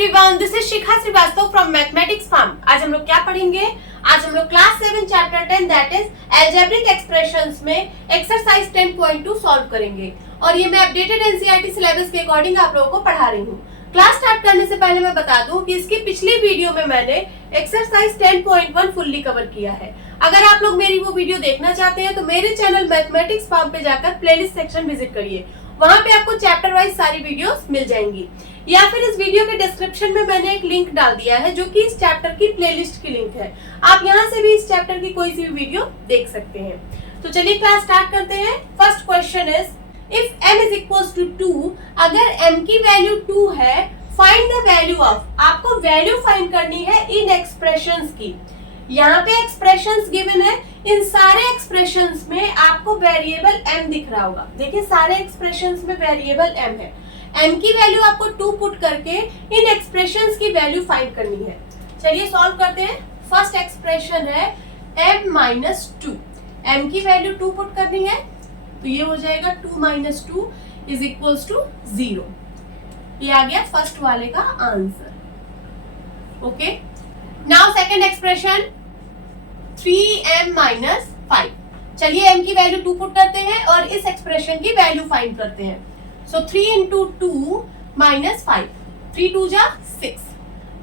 Everyone, this is Shikha Srivastava from mathematics farm. आज हम लोग क्या पढ़ेंगे? आज हम लोग class 7 chapter 10 that is algebraic expressions में एक्सरसाइज 10.2 सॉल्व करेंगे और ये मैं अपडेटेड एनसीईआरटी सिलेबस के अकॉर्डिंग आप लोगों को पढ़ा रही हूँ। क्लास स्टार्ट करने से पहले मैं बता दूं कि इसकी पिछली वीडियो में मैंने एक्सरसाइज 10.1 फुल्ली कवर किया है। अगर आप लोग मेरी वो वीडियो देखना चाहते हैं तो मेरे चैनल मैथमेटिक्स फार्म पे जाकर प्लेलिस्ट सेक्शन विजिट करिए, वहां पे आपको चैप्टर वाइज सारी वीडियोस मिल जाएंगी। या फिर इस वीडियो के डिस्क्रिप्शन में मैंने एक लिंक डाल दिया है जो कि इस चैप्टर की प्लेलिस्ट की लिंक है। आप यहाँ से भी इस चैप्टर की कोई सी भी वीडियो देख सकते हैं। तो चलिए क्लास स्टार्ट करते हैं। First question is if m is equals to 2, अगर m की वैल्यू 2 है, फाइंड द वैल्यू ऑफ, आपको वैल्यू फाइंड करनी है इन एक्सप्रेशंस की। यहाँ पे एक्सप्रेशंस गिवन है, इन सारे एक्सप्रेशंस में आपको वेरिएबल m दिख रहा होगा। देखिए सारे एक्सप्रेशंस में वेरिएबल m है। m की वैल्यू आपको 2 पुट करके इन एक्सप्रेशंस की वैल्यू फाइंड करनी है। चलिए सॉल्व करते हैं। फर्स्ट एक्सप्रेशन है m माइनस 2, m की वैल्यू 2 पुट करनी है तो ये हो जाएगा 2 माइनस 2 इज इक्वल्स टू 0। ये आ गया फर्स्ट वाले का answer. Okay, now second expression 3m minus 5। चलिए m की वैल्यू 2 पुट करते हैं और इस एक्सप्रेशन की वैल्यू फाइंड करते हैं। सो 3 इंटू 2 माइनस 5, 3 2 जा 6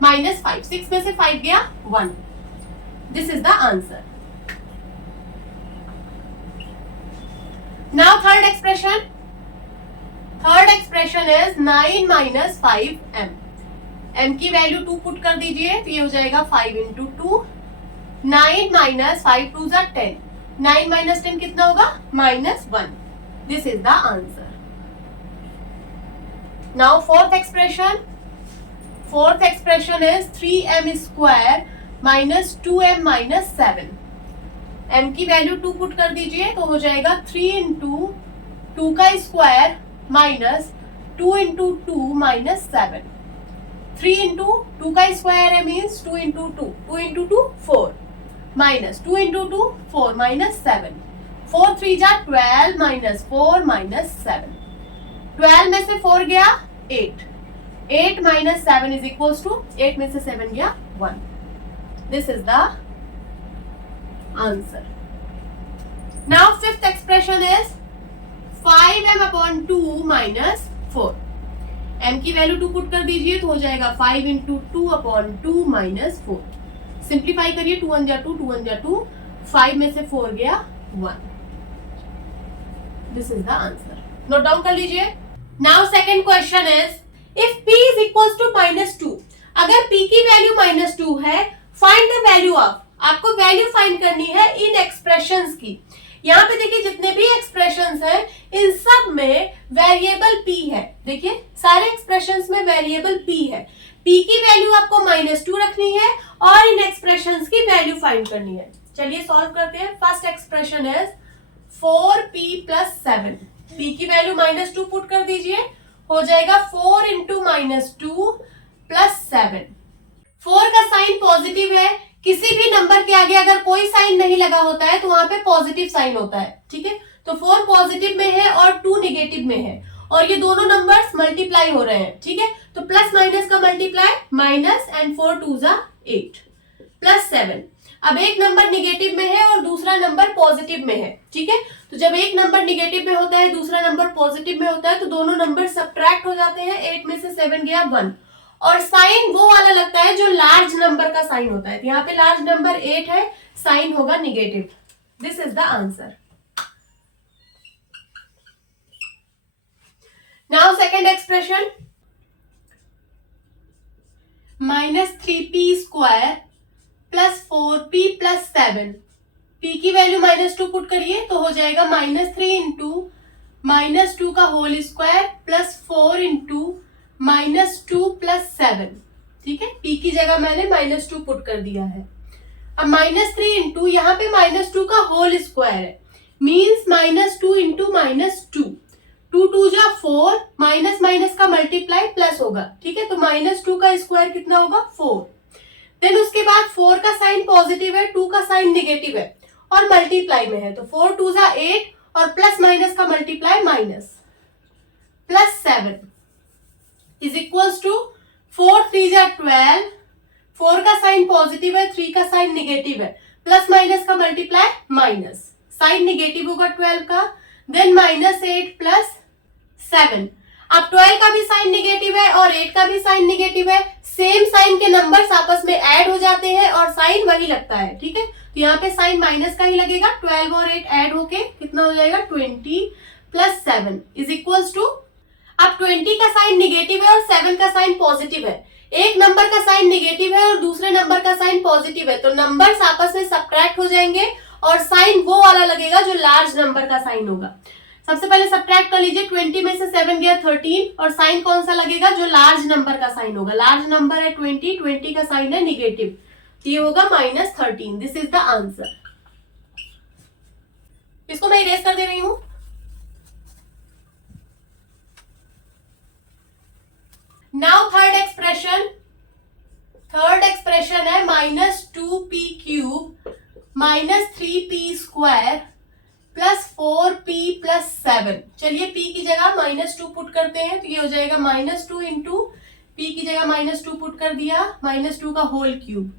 माइनस 5, 6 में से 5 गया 1। This is the answer. Now third expression is 9 minus 5m। m की वैल्यू 2 पुट कर दीजिए तो ये हो जाएगा 5 इंटू 2, 9 माइनस 5 2 जा 10, 9 माइनस 10 कितना होगा? Minus 1। This is the answer. Now fourth expression is 3m square minus 2m minus 7। m की वैल्यू 2 पुट कर दीजिए तो हो जाएगा 3 इंटू 2 का square minus 2 into 2 minus 7। 3 into 2 का स्क्वायर है means 2 into 2, 2 into 2 4 minus 2 into 2 4 minus 7, 4 3 जा 12 माइनस 4 माइनस 7, 12 में से 4 गया 8, 8 माइनस 7 इज इक्वल्स टू 8 में से 7 गया 1। This is the answer. Now fifth expression is 5m upon 2 minus 4। m की वैल्यू 2 पुट कर दीजिए तो हो जाएगा 5 इंटू 2 अपॉन 2 माइनस 4। सिंप्लीफाई करिए, 2 1 जा 2, 2 1 जा 2, 5 में से 4 गया 1। This is the answer. Note down कर लीजिए। Now second question is if p is equals to minus 2, अगर p की वैल्यू माइनस 2 है, फाइंड द वैल्यू ऑफ, आपको वैल्यू फाइंड करनी है इन एक्सप्रेशंस की। यहाँ पे देखिए जितने भी एक्सप्रेशंस हैं इन सब में वेरिएबल p है। देखिए सारे एक्सप्रेशंस में वेरिएबल p है। p की वैल्यू आपको माइनस 2 रखनी है और इन एक्सप्रेशंस की वैल्यू फाइंड करनी है। चलिए सॉल्व करते हैं। First expression is 4p plus 7। p की वैल्यू माइनस 2 पुट कर दीजिए, हो जाएगा 4 इंटू माइनस 2 प्लस 7। 4 का साइन पॉजिटिव है, किसी भी नंबर के आगे अगर कोई साइन नहीं लगा होता है तो वहां पे पॉजिटिव साइन होता है। ठीक है, तो 4 पॉजिटिव में है और 2 निगेटिव में है और ये दोनों नंबर्स मल्टीप्लाई हो रहे हैं। ठीक है, तो प्लस माइनस का मल्टीप्लाई माइनस एंड 4 2 जा 8 प्लस 7। अब एक नंबर निगेटिव में है और दूसरा नंबर पॉजिटिव में है। ठीक है, तो जब एक नंबर निगेटिव में होता है दूसरा नंबर पॉजिटिव में होता है तो दोनों नंबर सब्ट्रैक्ट हो जाते हैं। 8 में से 7 गया 1 और साइन वो वाला लगता है जो लार्ज नंबर का साइन होता है। यहाँ पे लार्ज नंबर 8 है, साइन होगा negative. This is the answer. Now second expression minus 3p square plus 4p plus 7। p की वैल्यू माइनस 2 पुट करिए तो हो जाएगा माइनस 3 इंटू माइनस 2 का whole square plus 4 into minus 2 plus 7। ठीक है, p की जगह मैंने माइनस 2 पुट कर दिया है। अब माइनस 3 इंटू यहाँ पे माइनस 2 का होल स्क्वायर है मीन्स माइनस 2 इंटू माइनस 2, 2 2 जा 4, माइनस माइनस का मल्टीप्लाई प्लस होगा। ठीक है, तो माइनस 2 का स्क्वायर कितना होगा? 4। देन उसके बाद 4 का साइन पॉजिटिव है, 2 का साइन निगेटिव है और मल्टीप्लाई में है तो 4 2 जा 8 और प्लस माइनस का multiply minus plus 7 is equals to 4 3 जा 12, 4 का साइन पॉजिटिव है, 3 का साइन निगेटिव है, प्लस माइनस का मल्टीप्लाई माइनस, साइन निगेटिव होगा 12 का, देन -8 प्लस 7। अब 12 का भी साइन निगेटिव है और 8 का भी साइन निगेटिव है, सेम साइन के नंबर्स आपस में ऐड हो जाते हैं और साइन वही लगता है, ठीक है। तो यहाँ पे साइन माइनस का ही लगेगा, 12 और 8 ऐड होके कितना हो जाएगा 20 प्लस 7 इज इक्वल्स टू, अब 20 का साइन निगेटिव है और 7 का साइन पॉजिटिव है, एक नंबर का साइन निगेटिव है और दूसरे नंबर का साइन पॉजिटिव है, तो नंबर्स आपस में सब्ट्रैक्ट हो जाएंगे और साइन वो वाला लगेगा जो लार्ज नंबर का साइन होगा। सबसे पहले सब्ट्रैक्ट कर लीजिए, 20 में से 7 गया 13 और साइन कौन सा लगेगा जो लार्ज नंबर का साइन होगा, लार्ज नंबर है 20 का साइन है निगेटिव, तो ये होगा -13। This is the answer. इसको मैं इरेज कर दे रही हूं। नाउ थर्ड एक्सप्रेशन है -2p³ -3p² plus 4p plus 7। चलिए p की जगह -2 पुट करते हैं, तो ये हो जाएगा -2 इंटू p की जगह -2 पुट कर दिया, -2 का होल क्यूब,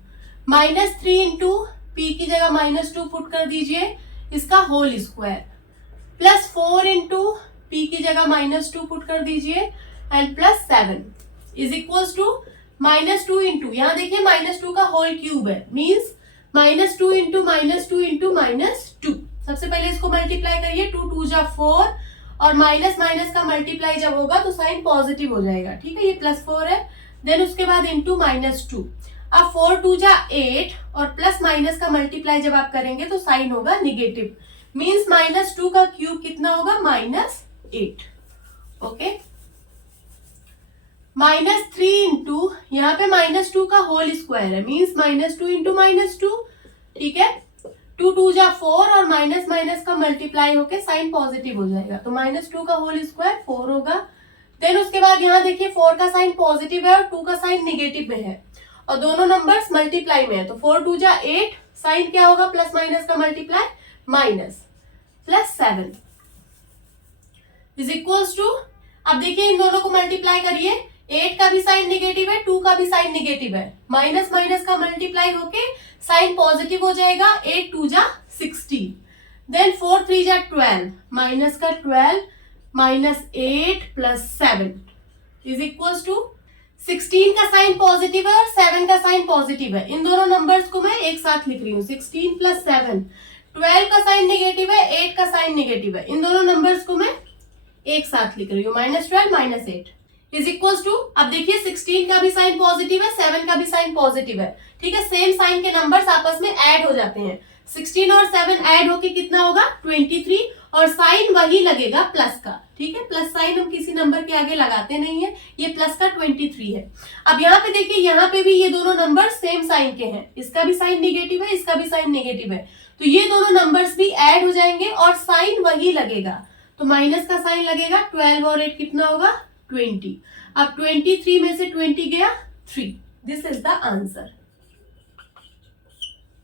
-3 इंटू p की जगह -2 पुट कर दीजिए, इसका whole square, plus 4 into p की जगह -2 पुट कर दीजिए and plus 7 is equals to -2 into, यहाँ देखिए -2 का होल क्यूब है, मीन्स -2 इंटू -2 इंटू -2। सबसे पहले इसको मल्टीप्लाई करिए, 2 2 जा 4 और माइनस माइनस का मल्टीप्लाई जब होगा तो साइन पॉजिटिव हो जाएगा, ठीक है, ये +4 है, देन उसके बाद इंटू -2। अब 4 2 जा 8 और प्लस माइनस का मल्टीप्लाई जब आप करेंगे तो साइन होगा निगेटिव, मीन्स -2 का क्यूब कितना होगा -8। ओके, -3 इंटू, यहाँ पे -2 का होल स्क्वायर है, मीन्स -2 इंटू -2, ठीक है, 2 2 जा 4 और माइनस माइनस का मल्टीप्लाई होके साइन पॉजिटिव हो जाएगा, तो -2 का होल स्क्वायर 4 होगा। देन उसके बाद यहाँ देखिए 4 का साइन पॉजिटिव है और 2 का साइन निगेटिव में है और दोनों नंबर्स मल्टीप्लाई में है, तो 4 2 जा 8, साइन क्या होगा प्लस माइनस का multiply minus, plus 7 is equals to, अब देखिए इन दोनों को मल्टीप्लाई करिए, 8 का भी साइन निगेटिव है, 2 का भी साइन निगेटिव है, माइनस माइनस का मल्टीप्लाई होके साइन पॉजिटिव हो जाएगा, 8 2 जा 16, देन 4 3 जा 12, माइनस का 12 -8 प्लस 7 इज इक्वल्स टू, 16 का साइन पॉजिटिव है और 7 का साइन पॉजिटिव है, इन दोनों नंबर्स को मैं एक साथ लिख रही हूँ, 16 प्लस 7, 12 का साइन निगेटिव है, 8 का साइन निगेटिव है, इन दोनों नंबर्स को मैं एक साथ लिख रही हूँ, -12 -8 इज इक्वल्स टू, अब देखिए 16 का भी साइन पॉजिटिव है, 7 का भी साइन पॉजिटिव है, ठीक है, सेम साइन के नंबर्स आपस में ऐड हो जाते हैं, 16 और 7 ऐड होके कितना होगा 23 और साइन वही लगेगा प्लस का, ठीक है, प्लस साइन हम किसी नंबर के आगे लगाते नहीं है, ये प्लस का 23 है। अब यहाँ पे देखिए, यहाँ पे भी ये दोनों नंबर सेम साइन के हैं, इसका भी साइन निगेटिव है, इसका भी साइन निगेटिव है, तो ये दोनों नंबर्स भी ऐड हो जाएंगे और साइन वही लगेगा, तो माइनस का साइन लगेगा, 12 और 8 कितना होगा 20, अब 23 में से 20 गया 3, this is the answer.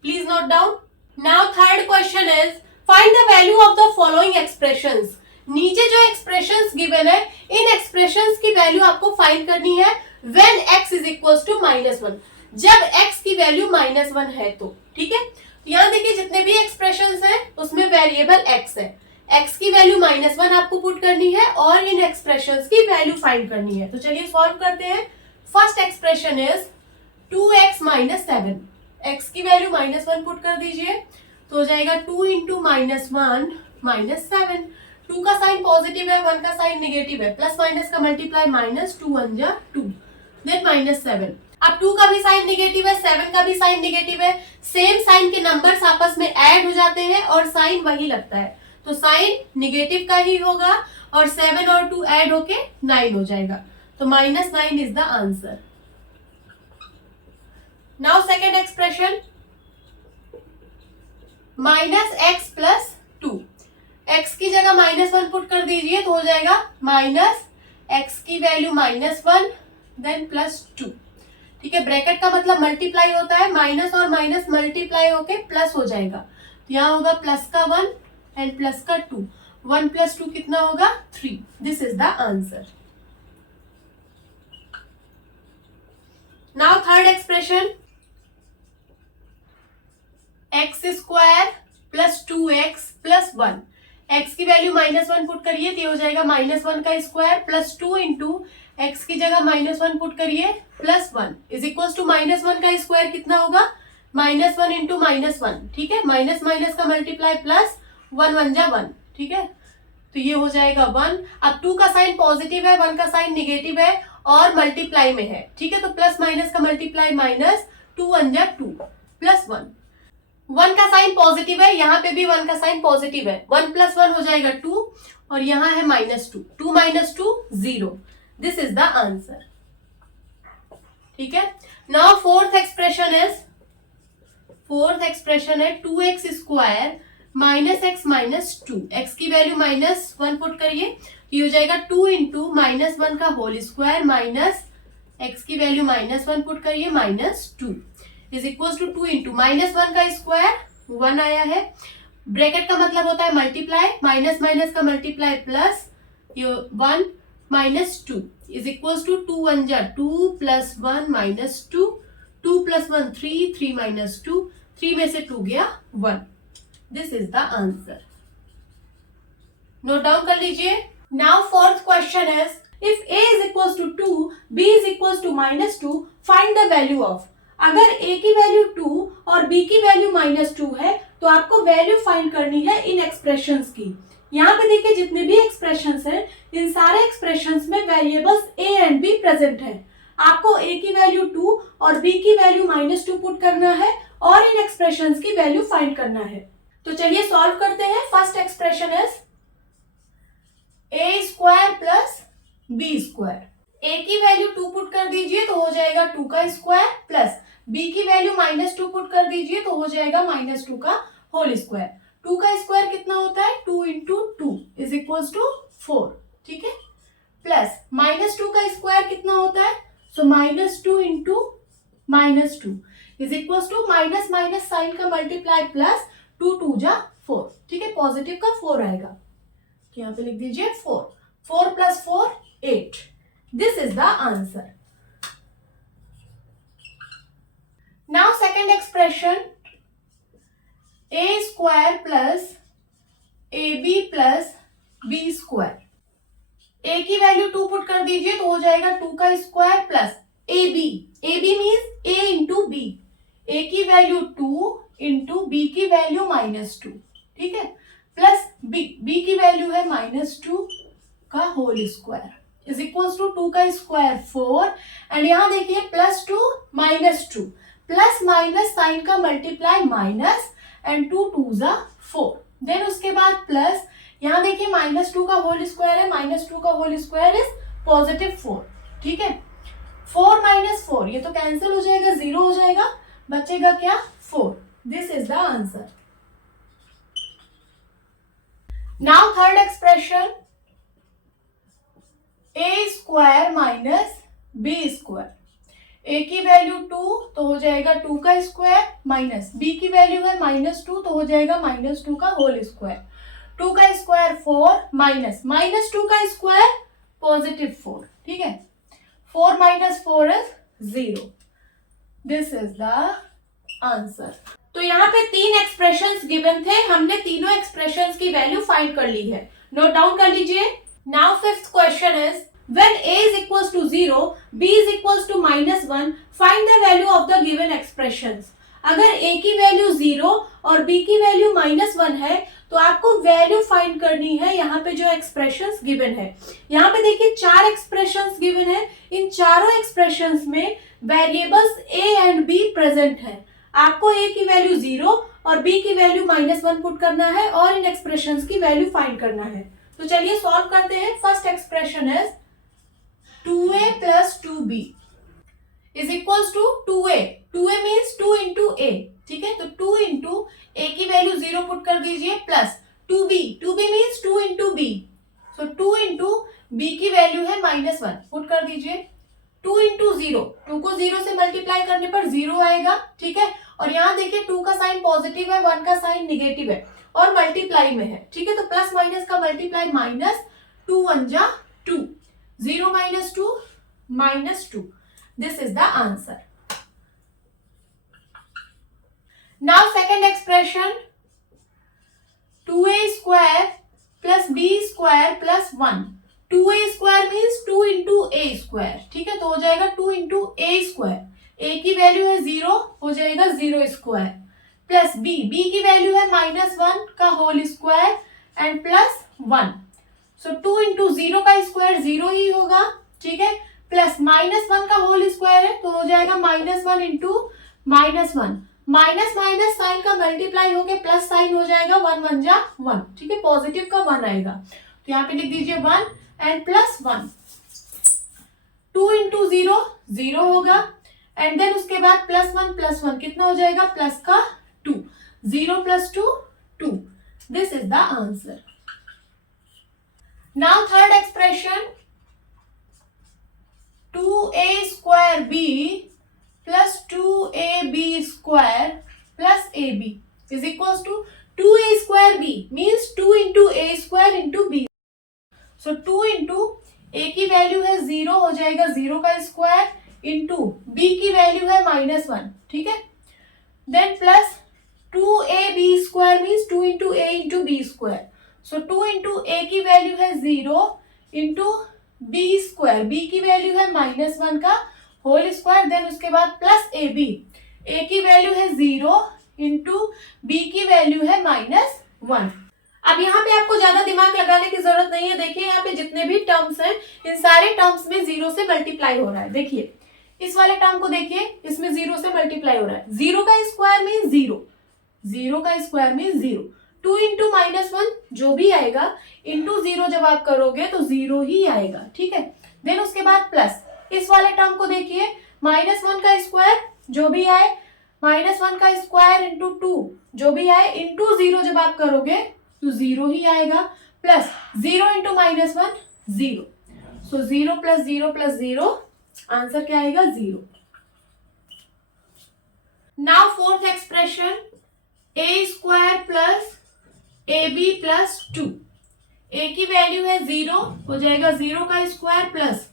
Please note down. Now third question is find the value of the following expressions. नीचे जो एक्सप्रेशंस गिवन है, इन एक्सप्रेशंस की वैल्यू आपको फाइंड करनी है when x is equals to -1, जब x की वैल्यू -1 है तो, ठीक है। यहाँ देखिए जितने भी एक्सप्रेशंस हैं उसमें वेरिएबल x है, x की वैल्यू -1 आपको पुट करनी है और इन एक्सप्रेशंस की वैल्यू फाइंड करनी है, तो चलिए सॉल्व करते हैं। First expression is 2x - 7, x की वैल्यू -1 पुट कर दीजिए, तो हो जाएगा 2 इंटू -1 -7, 2 का साइन पॉजिटिव है, 1 का साइन निगेटिव है, प्लस माइनस का मल्टीप्लाई -2 1 जा 2, देन -7। अब 2 का भी साइन निगेटिव है, 7 का भी साइन निगेटिव है, सेम साइन के नंबर्स आपस में ऐड हो जाते हैं और साइन वही लगता है, तो साइन निगेटिव का ही होगा और 7 और 2 ऐड होके 9 हो जाएगा, तो -9 is the answer. Now second expression, -x plus 2, x की जगह -1 पुट कर दीजिए, तो हो जाएगा -x की वैल्यू -1 देन +2, ठीक है, ब्रैकेट का मतलब मल्टीप्लाई होता है, माइनस और माइनस मल्टीप्लाई होके प्लस हो जाएगा, तो यहाँ होगा प्लस का 1 एंड प्लस का 2, 1 + 2 कितना होगा 3, this is the answer. Now third expression, x square plus 2x plus 1, x की वैल्यू -1 पुट करिए तो हो जाएगा -1 का स्क्वायर प्लस 2 इंटू एक्स की जगह -1 पुट करिए प्लस 1 इज इक्वल टू -1 का स्क्वायर कितना होगा, -1 इंटू -1, ठीक है, माइनस माइनस का मल्टीप्लाई प्लस 1 1 जा 1, ठीक है, तो ये हो जाएगा 1। अब 2 का साइन पॉजिटिव है, 1 का साइन निगेटिव है और मल्टीप्लाई में है, ठीक है, तो प्लस माइनस का मल्टीप्लाई माइनस, 2 1 जा 2 प्लस 1, 1 का साइन पॉजिटिव है, यहाँ पे भी 1 का साइन पॉजिटिव है, 1 प्लस 1 हो जाएगा 2 और यहाँ है -2, 2 minus 2 0, this is the answer, ठीक है। नाउ फोर्थ एक्सप्रेशन है 2x स्क्वायर -x -2, x की वैल्यू -1 पुट करिए, ये हो जाएगा 2 इंटू -1 का होल स्क्वायर माइनस x की वैल्यू -1 पुट करिए -2 इज इक्वल टू 2 इंटू -1 का स्क्वायर 1 आया है, ब्रैकेट का मतलब होता है मल्टीप्लाई, माइनस माइनस का multiply plus 1 -2 is equal to 2 1 जा 2 प्लस 1 -2, 2 प्लस 1 3, 3 -2, 3 में से 2 गया 1, this is the answer, note down कर लीजिए। Now fourth question is, if a is equals to 2, b is equals to -2, find the value of। अगर a की value 2 और b की वैल्यू -2 है तो आपको वैल्यू फाइंड करनी है इन एक्सप्रेशंस की। यहाँ पे देखिए जितने भी एक्सप्रेशंस हैं, इन सारे एक्सप्रेशंस में variables a and b present है। आपको a की वैल्यू 2 और b की वैल्यू -2 पुट करना है और इन एक्सप्रेशंस की वैल्यू फाइंड करना है। तो चलिए सॉल्व करते हैं। First expression is a square plus b square, a की वैल्यू 2 पुट कर दीजिए तो हो जाएगा 2 का स्क्वायर प्लस b की वैल्यू -2 पुट कर दीजिए तो हो जाएगा -2 का होल स्क्वायर। 2 का स्क्वायर कितना होता है, 2 इंटू 2 इज इक्वल टू 4, ठीक है, प्लस -2 का स्क्वायर कितना होता है, so -2 into -2 is equal to minus minus sign का मल्टीप्लाई प्लस 2 2 जा 4, ठीक है, पॉजिटिव का 4 आएगा, यहाँ पे लिख दीजिए 4, 4 plus 4 8, this is the answer. Now second expression, a square plus ab plus b square, a की वैल्यू 2 पुट कर दीजिए तो हो जाएगा 2 का square plus ab means a into b, a की वैल्यू 2 इंटू b की वैल्यू -2, ठीक है, प्लस b की वैल्यू है -2 का whole square is equal to 2 का स्क्वायर 4 एंड यहाँ देखिए +2 -2 प्लस माइनस साइन का मल्टीप्लाई माइनस एंड 2 2 जा 4, देन उसके बाद प्लस, यहाँ देखिए -2 का होल स्क्वायर है, -2 का होल स्क्वायर इज +4, ठीक है, 4 - 4 ये तो कैंसिल हो जाएगा, 0 हो जाएगा, बचेगा क्या 4, this is the answer. Now third expression, a square minus b square, a की वैल्यू 2 तो हो जाएगा 2 का स्क्वायर माइनस b की वैल्यू है -2 तो हो जाएगा -2 का होल स्क्वायर, 2 का स्क्वायर 4 माइनस -2 का स्क्वायर +4, ठीक है, 4 - 4 is 0, this is the answer. तो यहाँ पे 3 एक्सप्रेशंस गिवन थे, हमने तीनों एक्सप्रेशंस की वैल्यू फाइंड कर ली है, नोट डाउन कर लीजिए। Now fifth question is, when a is equals to 0, b is equals to -1, find the value of the given expressions। अगर a की वैल्यू 0 और b की वैल्यू -1 है तो आपको वैल्यू फाइंड करनी है यहाँ पे जो एक्सप्रेशंस गिवन है। यहाँ पे देखिए 4 एक्सप्रेशंस गिवन है, इन चारों एक्सप्रेशंस में variables a and b present है। आपको a की वैल्यू 0 और b की वैल्यू -1 पुट करना है और इन एक्सप्रेशंस की वैल्यू फाइंड करना है। तो चलिए सॉल्व करते हैं। First expression is 2a plus 2b is equals to 2a, 2a means 2 into a, ठीक है, तो 2 इंटू a की वैल्यू 0 पुट कर दीजिए plus 2b, 2b means 2 into b, so 2 into b की वैल्यू है -1 पुट कर दीजिए, 2 इंटू 0, 2 को 0 से मल्टीप्लाई करने पर 0 आएगा, ठीक है, और यहाँ देखिए 2 का साइन पॉजिटिव है, 1 का साइन निगेटिव है और मल्टीप्लाई में है, ठीक है, तो प्लस माइनस का मल्टीप्लाई माइनस, 2 1 जा 2, 0 - 2 -2, this is the answer. Now second expression, 2a square plus b square plus 1. 2a square means 2 into a square. ठीक है, तो हो जाएगा 2 into a square. a की वैल्यू है 0, हो जाएगा 0 स्क्वायर, प्लस b की वैल्यू है -1 का whole square and plus 1. So 2 into 0 का स्क्वायर 0 ही होगा. ठीक है, प्लस -1 का होल स्क्वायर है तो हो जाएगा -1 into -1. माइनस माइनस साइन का मल्टीप्लाई होके प्लस साइन हो जाएगा, 1 1 जा 1. ठीक है, पॉजिटिव का 1 आएगा तो यहाँ पे लिख दीजिए 1 एंड प्लस 1. 2 into 0 0 होगा एंड देन उसके बाद प्लस 1 कितना हो जाएगा, प्लस का 2. 0 plus 2 2. This is the answer. Now third expression, 2a square b plus 2ab square plus ab is equals to 2a square b means 2 into a square into b. So 2 into a की value है 0, हो जाएगा 0 का square into b की value है -1. ठीक है, then plus 2ab square means 2 into a into b square. So 2 into a की वैल्यू है 0 इंटू b स्क्वायर, b की वैल्यू है -1 का होल स्क्वायर, देन उसके बाद प्लस ए बी, ए की वैल्यू है 0 इंटू बी की वैल्यू है -1. अब यहाँ पे आपको ज्यादा दिमाग लगाने की जरूरत नहीं है. देखिए यहाँ पे जितने भी टर्म्स हैं इन सारे टर्म्स में 0 से मल्टीप्लाई हो रहा है. देखिए इस वाले टर्म को देखिए, इसमें 0 से मल्टीप्लाई हो रहा है. 0 का स्क्वायर मीन 0, 0 का स्क्वायर मीन 0. 2 इंटू -1 जो भी आएगा इंटू 0 जब आप करोगे तो 0 ही आएगा. ठीक है, देन उसके बाद प्लस इस वाले टर्म को देखिए, -1 का स्क्वायर जो भी आए, -1 का स्क्वायर इंटू 2 जो भी आए इंटू 0 जब आप करोगे तो 0 ही आएगा, plus 0 into -1 0. So 0 plus 0 plus 0, answer क्या आएगा, 0. Now fourth expression, a square plus ab plus 2. a की वैल्यू है 0, हो जाएगा 0 का स्क्वायर प्लस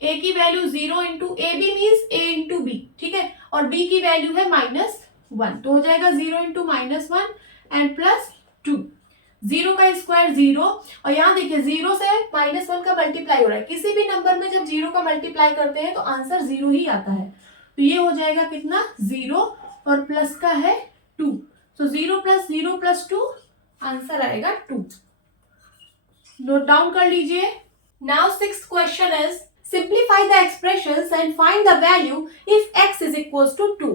a की value 0 into A B means a into B. ठीक है, और b की वैल्यू है -1 तो हो जाएगा 0 इंटू -1 एंड प्लस 2. 0 का स्क्वायर 0, और यहाँ देखिए 0 से -1 का मल्टीप्लाई हो रहा है. किसी भी नंबर में जब 0 का मल्टीप्लाई करते हैं तो आंसर 0 ही आता है. तो ये हो जाएगा कितना, 0 और प्लस का है 2. सो 0 plus 0 plus 2, आंसर आएगा 2. नोट डाउन कर लीजिए. Now sixth question is simplify the expressions and find the value if x is equals to 2.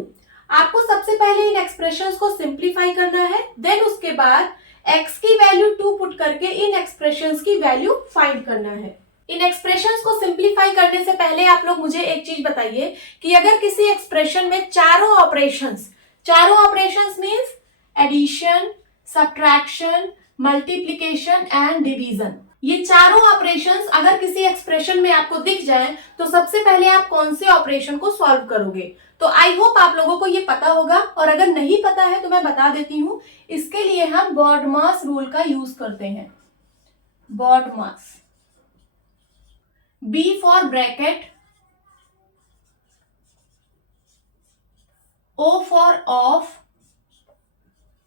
आपको सबसे पहले इन एक्सप्रेशंस को सिंप्लीफाई करना है, देन उसके बाद x की वैल्यू 2 पुट करके इन एक्सप्रेशंस की वैल्यू फाइंड करना है. इन एक्सप्रेशंस को सिंप्लीफाई करने से पहले आप लोग मुझे एक चीज बताइए कि अगर किसी एक्सप्रेशन में चारों operations means addition, subtraction, multiplication and division, ये चारों ऑपरेशंस अगर किसी एक्सप्रेशन में आपको दिख जाए तो सबसे पहले आप कौन से ऑपरेशन को सॉल्व करोगे. तो आई होप आप लोगों को ये पता होगा, और अगर नहीं पता है तो मैं बता देती हूं. इसके लिए हम बॉडमास रूल का यूज करते हैं. BODMAS, B for bracket, O for of,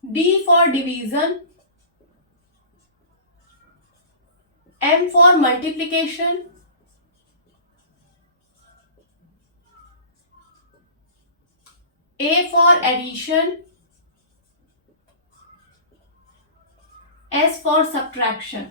D for division, M for multiplication, A for addition, S for subtraction.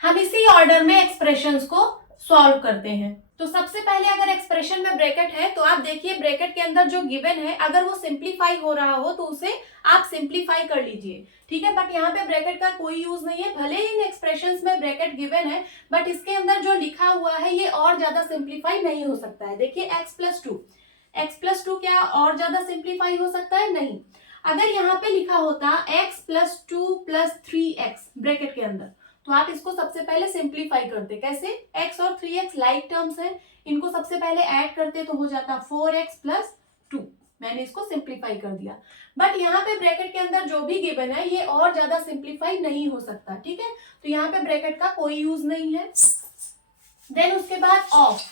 हम इसी ऑर्डर में एक्सप्रेशंस को सॉल्व करते हैं. तो सबसे पहले अगर एक्सप्रेशन में ब्रैकेट है तो आप देखिए ब्रैकेट के अंदर जो गिवन है अगर वो सिंप्लीफाई हो रहा हो तो उसे आप सिंप्लीफाई कर लीजिए. ठीक है, बट यहाँ पे ब्रैकेट का कोई यूज नहीं है. भले ही इन एक्सप्रेशंस में ब्रैकेट गिवन है बट इसके अंदर जो लिखा हुआ है ये और ज्यादा सिंप्लीफाई नहीं हो सकता है. देखिए x प्लस 2 क्या और ज्यादा सिंप्लीफाई हो सकता है? नहीं. अगर यहाँ पे लिखा होता x plus 2 plus 3x bracket के अंदर तो आप इसको सबसे पहले सिंप्लीफाई करते. कैसे? x और 3x लाइक टर्म्स हैं, इनको सबसे पहले ऐड करते तो हो जाता 4x प्लस 2. मैंने इसको सिंप्लीफाई कर दिया. बट यहाँ पे ब्रैकेट के अंदर जो भी गिवन है ये और ज्यादा सिंप्लीफाई नहीं हो सकता. ठीक है, तो यहाँ पे ब्रैकेट का कोई यूज नहीं है. देन उसके बाद ऑफ,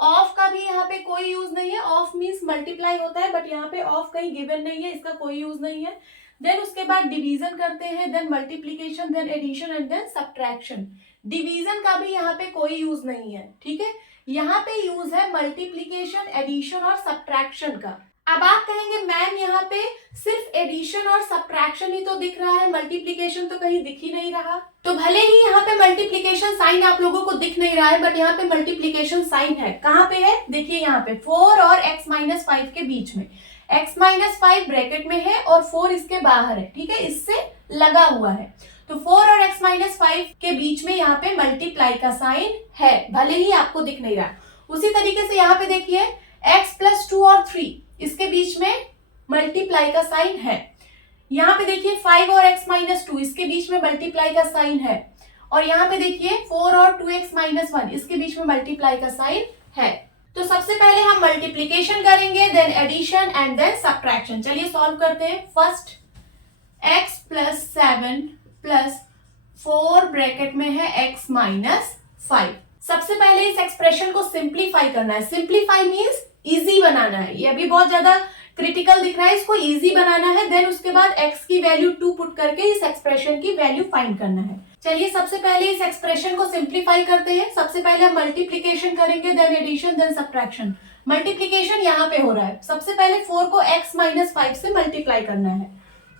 ऑफ का भी यहाँ पे कोई यूज नहीं है, ऑफ मीन्स मल्टीप्लाई होता है बट यहाँ पे ऑफ कहीं गिवन नहीं है, इसका कोई यूज नहीं है। देन उसके बाद डिवीजन करते हैं, then multiplication, then addition and then subtraction. Division का भी यहाँ पे कोई यूज नहीं है, ठीक है, यहाँ पे यूज है मल्टीप्लीकेशन, एडिशन और सब्ट्रैक्शन का। अब आप कहेंगे मैम यहाँ पे सिर्फ एडिशन और सब्ट्रैक्शन ही तो दिख रहा है, मल्टीप्लीकेशन तो कहीं दिख ही नहीं रहा। तो भले ही यहाँ पे मल्टीप्लीकेशन साइन आप लोगों को दिख नहीं रहा है बट यहाँ पे मल्टीप्लीकेशन साइन है। कहाँ पे है, देखिए यहाँ पे 4 और x-5 के बीच में, x-5 ब्रैकेट में है और 4 इसके बाहर है, ठीक है, इससे लगा हुआ है। तो 4 और x-5 के बीच में यहाँ पे मल्टीप्लाई का साइन है, भले ही आपको दिख नहीं रहा। उसी तरीके से यहाँ पे देखिए x+2 और 3 इसके बीच में मल्टीप्लाई का साइन है। यहाँ पे देखिए 5 और x-2 इसके बीच में मल्टीप्लाई का साइन है। और यहाँ पे देखिए 4 और 2x-1 इसके बीच में मल्टीप्लाई का साइन है। तो सबसे पहले हम मल्टीप्लीकेशन करेंगे, then addition and then subtraction. चलिए सॉल्व करते हैं। फर्स्ट x+7 प्लस 4 ब्रैकेट में है x-5। सबसे पहले इस एक्सप्रेशन को सिंप्लीफाई करना है। सिंप्लीफाई मीन्स इजी बनाना है, ये अभी बहुत ज्यादा क्रिटिकल दिख रहा है, इसको इजी बनाना है। देन उसके बाद x की वैल्यू 2 पुट करके इस एक्सप्रेशन की वैल्यू फाइंड करना है। चलिए सबसे पहले इस एक्सप्रेशन को सिंप्लीफाई करते हैं। सबसे पहले हम मल्टीप्लीकेशन करेंगे, then addition, then subtraction. Multiplication यहाँ पे हो रहा है, सबसे पहले 4 को x-5 से मल्टीप्लाई करना है।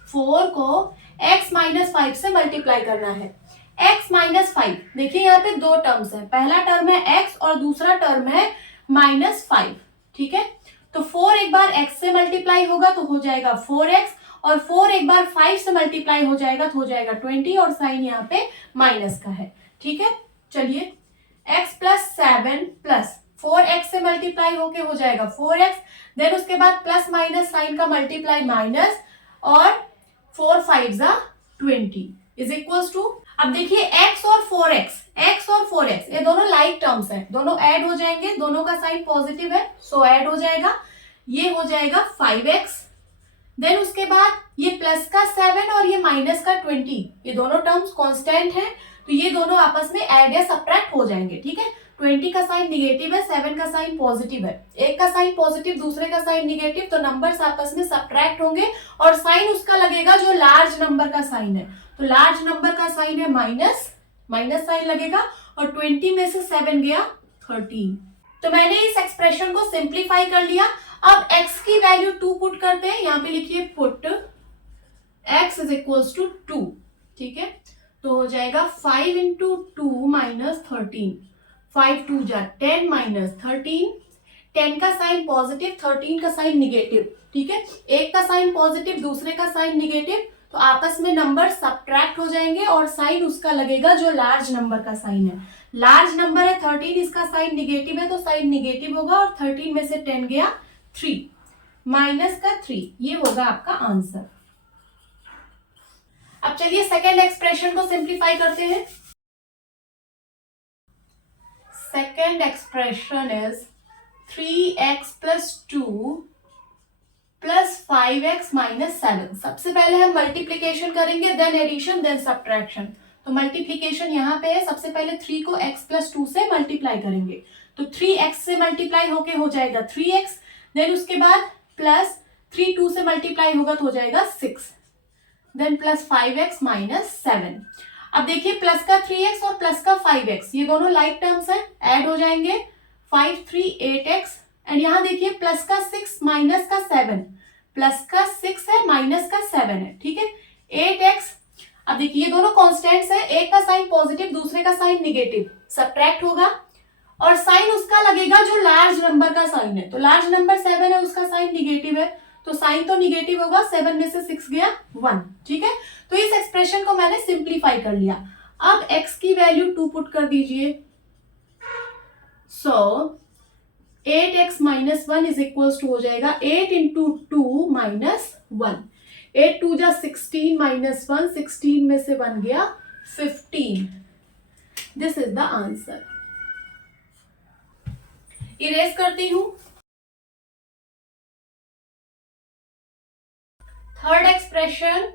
4 को x-5 से मल्टीप्लाई करना है। x-5, देखिए यहाँ पे दो टर्म्स है, पहला टर्म है x और दूसरा टर्म है -5, ठीक है। तो 4 एक बार x से मल्टीप्लाई होगा तो हो जाएगा 4x, और 4 एक बार 5 से मल्टीप्लाई हो जाएगा तो हो जाएगा 20, और साइन यहाँ पे माइनस का है, ठीक है। चलिए x+7 प्लस 4x से मल्टीप्लाई होके हो जाएगा 4x, देन उसके बाद प्लस माइनस साइन का मल्टीप्लाई माइनस, और 4 5 20 इज इक्वल्स टू, अब देखिए x और 4x ये दोनों लाइक टर्म्स हैं, दोनों ऐड हो जाएंगे, दोनों का साइन पॉजिटिव है सो ऐड हो जाएगा, ये हो जाएगा 5x। देन उसके बाद ये प्लस का 7 और ये माइनस का 20, ये दोनों टर्म्स कांस्टेंट हैं तो ये दोनों आपस में ऐड या सब्ट्रैक्ट हो जाएंगे, ठीक है। 20 का साइन निगेटिव है, 7 का साइन पॉजिटिव है, एक का साइन पॉजिटिव दूसरे का साइन निगेटिव, तो नंबर्स आपस में सब्ट्रैक्ट होंगे और साइन उसका लगेगा जो लार्ज नंबर का साइन है। तो लार्ज नंबर का साइन है माइनस साइन लगेगा, और 20 में से 7 गया 13। तो मैंने इस एक्सप्रेशन को सिंप्लीफाई कर लिया। अब x की वैल्यू 2 पुट करते हैं, यहाँ पे लिखिए put x is equals to 2, ठीक है। तो हो जाएगा 5 इंटू 2 माइनस 13, 5 2 जा 10 माइनस 13, 10 का साइन पॉजिटिव 13 का साइन निगेटिव, ठीक है। एक का साइन पॉजिटिव दूसरे का साइन निगेटिव, तो आपस में नंबर सब्ट्रैक्ट हो जाएंगे और साइन उसका लगेगा जो लार्ज नंबर का साइन है। लार्ज नंबर है 13, इसका साइन निगेटिव है तो साइन निगेटिव होगा, और 13 में से 10 गया 3, माइनस का 3, ये होगा आपका आंसर। अब चलिए सेकेंड एक्सप्रेशन को सिंप्लीफाई करते हैं। Second expression is 3x plus 2 plus 5x minus 7। सबसे पहले हम मल्टीप्लीकेशन करेंगे, देन एडिशन, देन सब्ट्रैक्शन। तो मल्टीप्लीकेशन यहाँ पे है, सबसे पहले 3 को x+2 से मल्टीप्लाई करेंगे, तो 3x से मल्टीप्लाई होके हो जाएगा 3x, देन उसके बाद प्लस 3 2 से मल्टीप्लाई होगा तो हो जाएगा 6, देन प्लस 5x माइनस 7। अब देखिए प्लस का 3x और प्लस का 5x ये दोनों लाइक टर्म्स हैं, ऐड हो जाएंगे, 5 3 8x, एंड यहाँ देखिए प्लस का 6 माइनस का 7, प्लस का 6 है माइनस का 7 है, ठीक है, 8x। अब देखिए ये दोनों कॉन्स्टेंट्स है, एक का साइन पॉजिटिव दूसरे का साइन निगेटिव, सब्ट्रैक्ट होगा और साइन उसका लगेगा जो लार्ज नंबर का साइन है। तो लार्ज नंबर 7 है, उसका साइन निगेटिव है तो साइन तो निगेटिव होगा, 7 में से 6 गया 1, ठीक है। तो इस एक्सप्रेशन को मैंने सिंप्लीफाई कर लिया। अब x की वैल्यू 2 पुट कर दीजिए, so 8x minus 1 is equals to हो जाएगा 8 इंटू 2 माइनस 1, 8 2 जा 16 माइनस 1, 16 में से 1 गया 15। This is the answer. Erase करती हूं। Third expression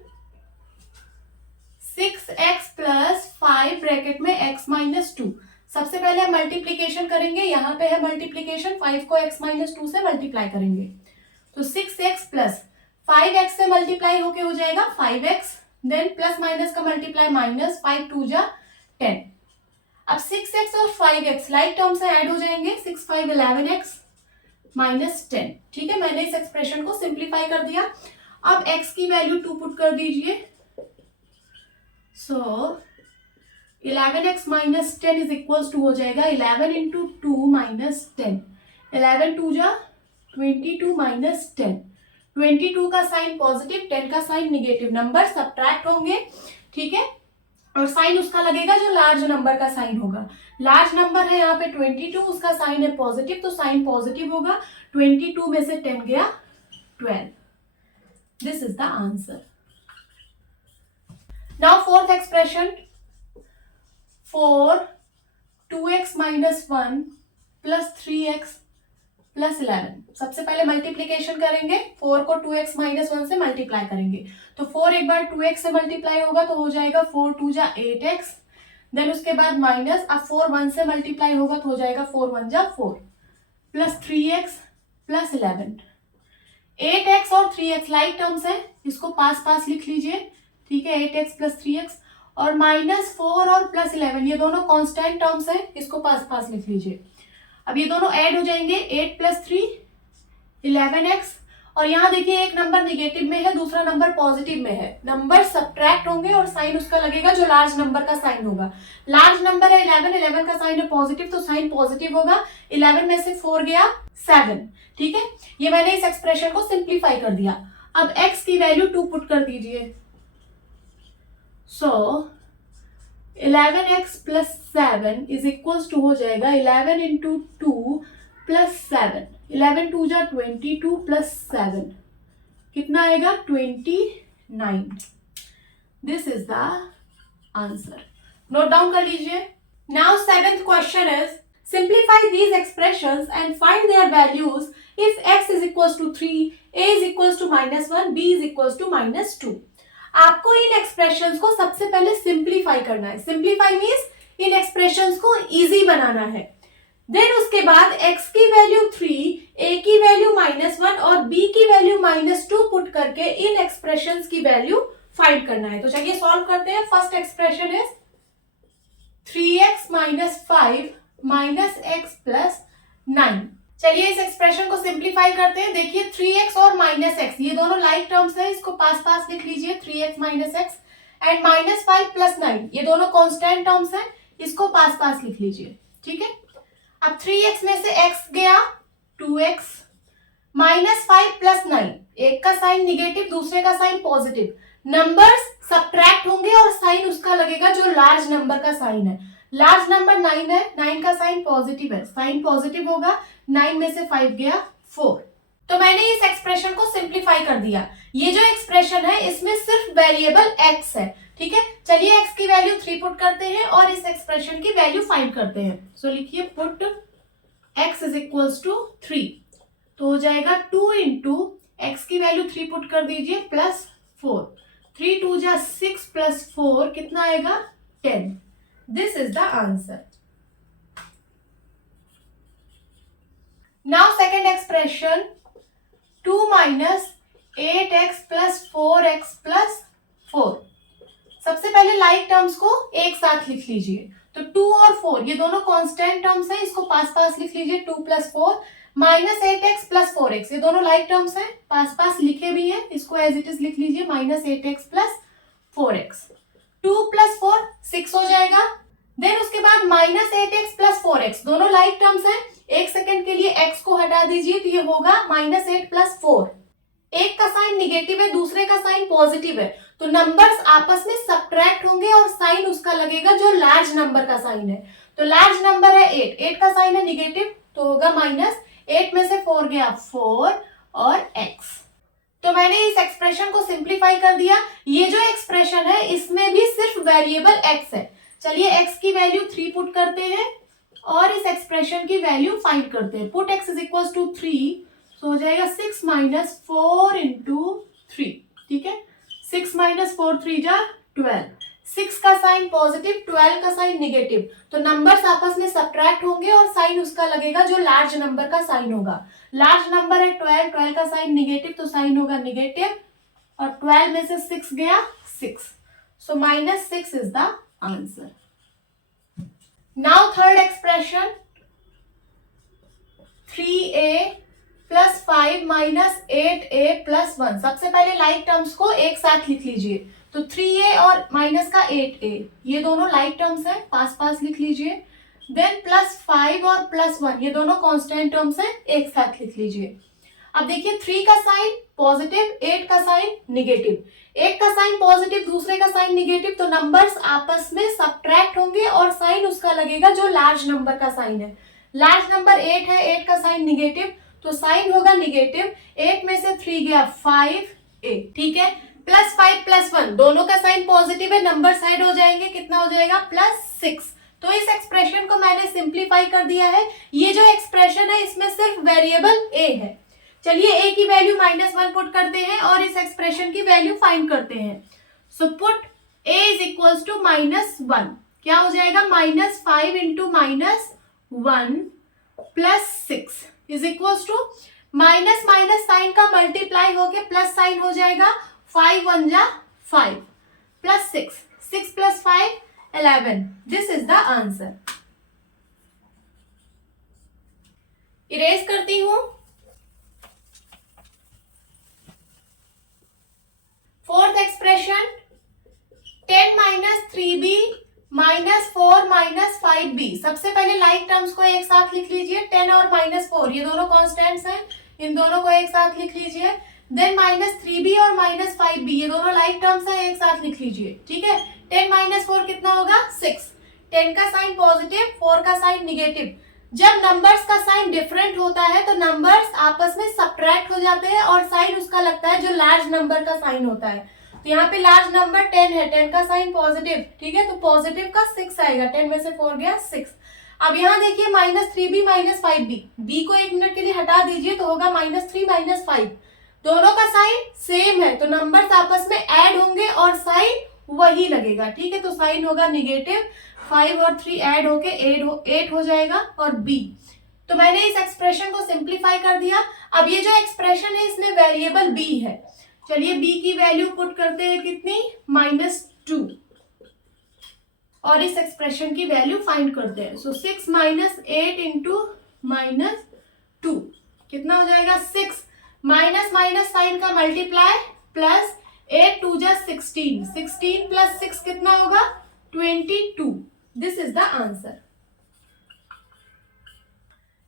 6x plus 5 bracket में x माइनस 2। सबसे पहले हम मल्टीप्लीकेशन करेंगे, यहाँ पे है मल्टीप्लीकेशन, 5 को x माइनस 2 से मल्टीप्लाई करेंगे तो 6x प्लस 5x से मल्टीप्लाई होके हो जाएगा 5x, देन प्लस माइनस का मल्टीप्लाई माइनस, 5 2 जा 10। अब 6x और 5x लाइक टर्म से ऐड हो जाएंगे, 6 5 11x माइनस 10। ठीक है, मैंने इस एक्सप्रेशन को सिंप्लीफाई कर दिया। अब x की वैल्यू 2 पुट कर दीजिए, so 11x minus 10 is equals to हो जाएगा 11 इंटू 2 माइनस 10, 11 2 जा 22 माइनस 10। 22 का साइन पॉजिटिव, 10 का साइन निगेटिव, नंबर सब्ट्रैक्ट होंगे। ठीक है, और साइन उसका लगेगा जो लार्ज नंबर का साइन होगा। लार्ज नंबर है यहाँ पे 22, उसका साइन है पॉजिटिव, तो साइन पॉजिटिव होगा। 22 में से 10 गया 12। This is the answer. Now fourth expression, 4 2x minus 1 plus 3x plus 11। सबसे पहले मल्टीप्लीकेशन करेंगे, 4 को 2x माइनस 1 से मल्टीप्लाई करेंगे तो 4 एक बार 2x से मल्टीप्लाई होगा तो हो जाएगा 4 2 जा 8x, देन उसके बाद माइनस, अब 4 1 से मल्टीप्लाई होगा तो हो जाएगा 4 1 जा 4 प्लस 3x प्लस 11। 8x और 3x लाइक टर्म्स है, इसको पास पास लिख लीजिए। ठीक है, 8x प्लस 3x और माइनस 4 और प्लस 11 ये दोनों कांस्टेंट टर्म्स है, इसको पास पास लिख लीजिए। अब ये दोनों ऐड हो जाएंगे, 8 प्लस 3 11x, और यहाँ देखिए एक नंबर निगेटिव में है, दूसरा नंबर पॉजिटिव में है। नंबर सब्ट्रैक्ट होंगे और साइन उसका लगेगा जो लार्ज नंबर का साइन होगा। लार्ज नंबर है 11, 11 का साइन है पॉजिटिव तो साइन पॉजिटिव होगा। 11 में से 4 गया 7। ठीक है, ये मैंने इस एक्सप्रेशन को सिंप्लीफाई कर दिया। अब x की वैल्यू 2 पुट कर दीजिए, so 11x plus 7 is equals to हो जाएगा 11 इंटू 2 प्लस 7, 11 2 जा 22 प्लस 7 कितना आएगा 29। This is the answer. Note down कर लीजिए। Now seventh question is simplify these expressions and find their values if x is equals to 3, a is equals to -1, b is equals to -2। आपको इन expressions को सबसे पहले simplify करना है। Simplify means in expressions को easy बनाना है। Then उसके बाद x की वैल्यू 3, a की वैल्यू -1 और b की वैल्यू -2 पुट करके इन एक्सप्रेशंस की वैल्यू फाइंड करना है। तो चलिए सॉल्व करते हैं। First expression is 3x - 5 - x plus 9। चलिए इस एक्सप्रेशन को सिंप्लीफाई करते हैं। देखिए 3x और -x ये दोनों लाइक टर्म्स है, इसको पास पास लिख लीजिए 3x -x, एंड -5 प्लस 9 ये दोनों कांस्टेंट टर्म्स है, इसको पास पास लिख लीजिए। ठीक है, अब 3x में से x गया 2x, -5 प्लस 9, एक का साइन निगेटिव दूसरे का साइन पॉजिटिव, नंबर्स सब्ट्रैक्ट होंगे और साइन उसका लगेगा जो लार्ज नंबर का साइन है। लार्ज नंबर 9 है, 9 का साइन पॉजिटिव है, साइन पॉजिटिव होगा। 9 में से 5 गया 4। तो मैंने इस एक्सप्रेशन को सिंप्लीफाई कर दिया। ये जो एक्सप्रेशन है इसमें सिर्फ वेरिएबल x है। ठीक है, चलिए x की वैल्यू 3 पुट करते हैं और इस एक्सप्रेशन की वैल्यू फाइंड करते हैं। सो लिखिए put x is equals to 3, तो हो जाएगा 2 इंटू x की वैल्यू 3 पुट कर दीजिए प्लस 4, 3 2 जा 6 प्लस 4 कितना आएगा 10। This is the answer. Now second expression 2 minus 8x plus 4x plus 4। सबसे पहले लाइक टर्म्स को एक साथ लिख लीजिए। तो 2 और 4 ये दोनों कांस्टेंट टर्म्स हैं, इसको पास पास लिख लीजिए 2 प्लस 4, -8x प्लस 4x ये दोनों लाइक टर्म्स हैं, पास पास लिखे भी हैं, इसको एज इट इज लिख लीजिए -8x प्लस 4x। 2 प्लस 4 6 हो जाएगा। देन उसके बाद -8x प्लस 4x दोनों लाइक टर्म्स हैं, एक सेकेंड के लिए x को हटा दीजिए तो ये होगा -8 प्लस 4। एक का साइन निगेटिव है दूसरे का साइन पॉजिटिव है, तो नंबर्स आपस में सब्ट्रैक्ट होंगे और साइन उसका लगेगा जो लार्ज नंबर का साइन है। तो लार्ज नंबर है 8, 8 का साइन है निगेटिव तो होगा -8 में से 4 गया 4 और x। तो मैंने इस एक्सप्रेशन को सिंप्लीफाई कर दिया। ये जो एक्सप्रेशन है इसमें भी सिर्फ वेरिएबल x है। चलिए x की वैल्यू 3 पुट करते हैं और इस एक्सप्रेशन की वैल्यू फाइंड करते हैं। Put x is equal to 3, तो हो जाएगा 6 माइनस 4 इंटू 3। ठीक है, 6 माइनस 4 3 जा 12, 6 का साइन पॉजिटिव, 12 का साइन निगेटिव, तो नंबर्स आपस में सब्ट्रैक्ट होंगे और साइन उसका लगेगा जो लार्ज नंबर का साइन होगा। लार्ज नंबर है 12, 12 का साइन निगेटिव, तो साइन होगा निगेटिव, और 12 में से 6 गया 6, सो -6 is the answer. Now third expression, 3a plus 5 minus 8a plus 1। सबसे पहले लाइक टर्म्स को एक साथ लिख लीजिए, तो 3a और माइनस का 8a, ये दोनों लाइक टर्म्स हैं, पास पास लिख लीजिए। देन प्लस 5 और प्लस 1, ये दोनों कांस्टेंट टर्म्स हैं, एक साथ लिख लीजिए। अब देखिए 3 का साइन पॉजिटिव, 8 का साइन निगेटिव, एक का साइन पॉजिटिव दूसरे का साइन निगेटिव, तो नंबर्स आपस में सब्ट्रैक्ट होंगे और साइन उसका लगेगा जो लार्ज नंबर का साइन है। लार्ज नंबर 8 है, 8 का साइन निगेटिव, तो साइन होगा निगेटिव, 8 में से 3 गया 5a, ठीक है। प्लस 5 प्लस 1, दोनों का साइन पॉजिटिव है, नंबर साइड हो जाएंगे, कितना हो जाएगा +6। तो इस एक्सप्रेशन को मैंने सिंप्लीफाई कर दिया है। ये जो एक्सप्रेशन है इसमें सिर्फ वेरिएबल a है। चलिए a की वैल्यू -1 पुट करते हैं और इस एक्सप्रेशन की वैल्यू फाइंड करते हैं। So put a is equals to -1, क्या हो जाएगा -5 into -1 plus 6 is equals to minus minus sign का मल्टीप्लाई होके प्लस साइन हो जाएगा, 5 1 जा 5 plus 6, 6 plus 5 11। This is the answer. Erase करती हूं। Fourth expression, 10 minus 3b minus 4 minus 5b। सबसे पहले लाइक टर्म्स को एक साथ लिख लीजिए, 10 और -4, ये दोनों कांस्टेंट्स हैं, इन दोनों को एक साथ लिख लीजिए। देन -3b और -5b, ये दोनों लाइक टर्म्स हैं, एक साथ लिख लीजिए, ठीक है। 10 माइनस 4 कितना होगा 6, 10 का साइन पॉजिटिव, 4 का साइन निगेटिव। जब नंबर्स का साइन डिफरेंट होता है तो नंबर्स आपस में सब्ट्रैक्ट हो जाते हैं और साइन उसका लगता है जो लार्ज नंबर का साइन होता है। तो यहाँ पे लार्ज नंबर 10 है, 10 का साइन पॉजिटिव, ठीक है, तो पॉजिटिव का 6 आएगा, 10 में से 4 गया 6। अब यहाँ देखिए -3b -5b, b को 1 मिनट के लिए हटा दीजिए तो होगा -3 -5, दोनों का साइन सेम है, तो नंबर्स आपस में ऐड होंगे और साइन वही लगेगा, ठीक है। तो साइन होगा निगेटिव, 5 और 3 ऐड होके 8 हो जाएगा, और b। तो मैंने इस एक्सप्रेशन को सिंप्लीफाई कर दिया। अब ये जो एक्सप्रेशन है इसमें वेरिएबल b है, चलिए b की वैल्यू पुट करते हैं, कितनी -2, और इस एक्सप्रेशन की वैल्यू फाइंड करते हैं। सो 6 माइनस 8 इंटू -2 कितना हो जाएगा 6, माइनस माइनस साइन का मल्टीप्लाई प्लस 8 2 जा 16, 16 प्लस 6 कितना होगा 22। This is the answer.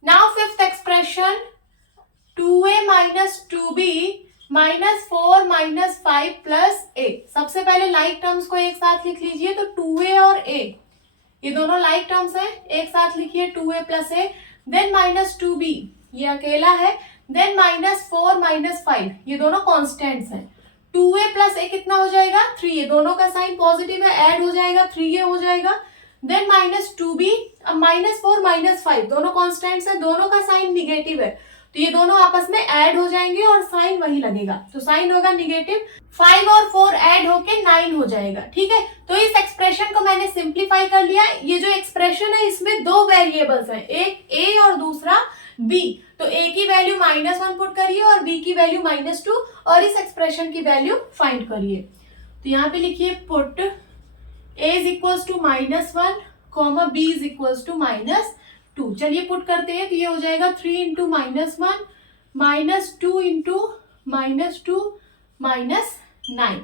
Now fifth expression, 2a minus 2b minus 4 minus 5 plus a। सबसे पहले लाइक टर्म्स को एक साथ लिख लीजिए, तो 2a और a, ये दोनों लाइक टर्म्स हैं, एक साथ लिखिए 2a plus a। Then -2b, ये अकेला है। देन -4 माइनस 5, ये दोनों कॉन्स्टेंट्स हैं। 2a प्लस a कितना हो जाएगा 3a, दोनों का साइन पॉजिटिव है, ऐड हो जाएगा, 3a हो जाएगा। देन -2b, अब -4 माइनस 5, दोनों कॉन्स्टेंट्स हैं, दोनों का साइन निगेटिव है, तो ये दोनों आपस में ऐड हो जाएंगे और साइन वही लगेगा, तो साइन होगा निगेटिव। 5 और 4 ऐड होके 9 हो जाएगा, ठीक है। तो इस एक्सप्रेशन को मैंने सिंप्लीफाई कर लिया। ये जो एक्सप्रेशन है इसमें दो वेरिएबल्स हैं, एक a और दूसरा b, तो a की वैल्यू -1 पुट करिए और b की वैल्यू -2, और इस एक्सप्रेशन की वैल्यू फाइंड करिए। तो यहाँ पे लिखिए put a is equals to -1 comma b is equals to -2। चलिए पुट करते हैं, तो ये हो जाएगा 3 इंटू -1 -2 इंटू -2 -9,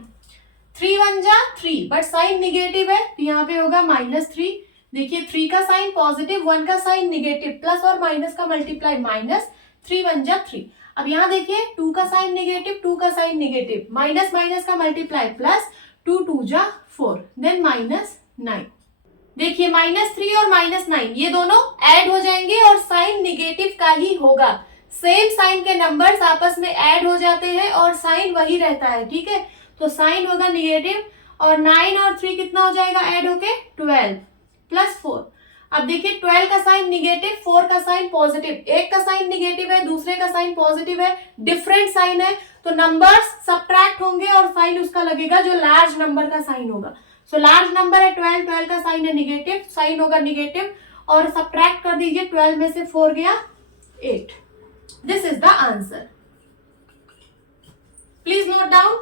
3 1 जा 3, बट साइन निगेटिव है, तो यहाँ पे होगा -3। देखिए 3 का साइन पॉजिटिव, 1 का साइन निगेटिव, प्लस और माइनस का मल्टीप्लाई माइनस, 3 1 जा 3। अब यहाँ देखिए 2 का साइन निगेटिव, 2 का साइन निगेटिव, माइनस माइनस का मल्टीप्लाई प्लस, 2 2 जा 4, देन -9। देखिए -3 और -9 ये दोनों ऐड हो जाएंगे और साइन निगेटिव का ही होगा। सेम साइन के नंबर्स आपस में ऐड हो जाते हैं और साइन वही रहता है, ठीक है। तो साइन होगा निगेटिव, और 9 और 3 कितना हो जाएगा ऐड होके 12 प्लस 4। अब देखिए 12 का साइन निगेटिव, 4 का साइन पॉजिटिव, एक का साइन निगेटिव है, दूसरे का साइन पॉजिटिव है, डिफरेंट साइन है, तो नंबर्स सब्ट्रैक्ट होंगे और साइन उसका लगेगा जो लार्ज नंबर का साइन होगा। सो लार्ज नंबर है 12, 12 का साइन है निगेटिव, साइन होगा निगेटिव, और सब्ट्रैक्ट कर दीजिए, 12 में से 4 गया 8. This is the answer. Please note down.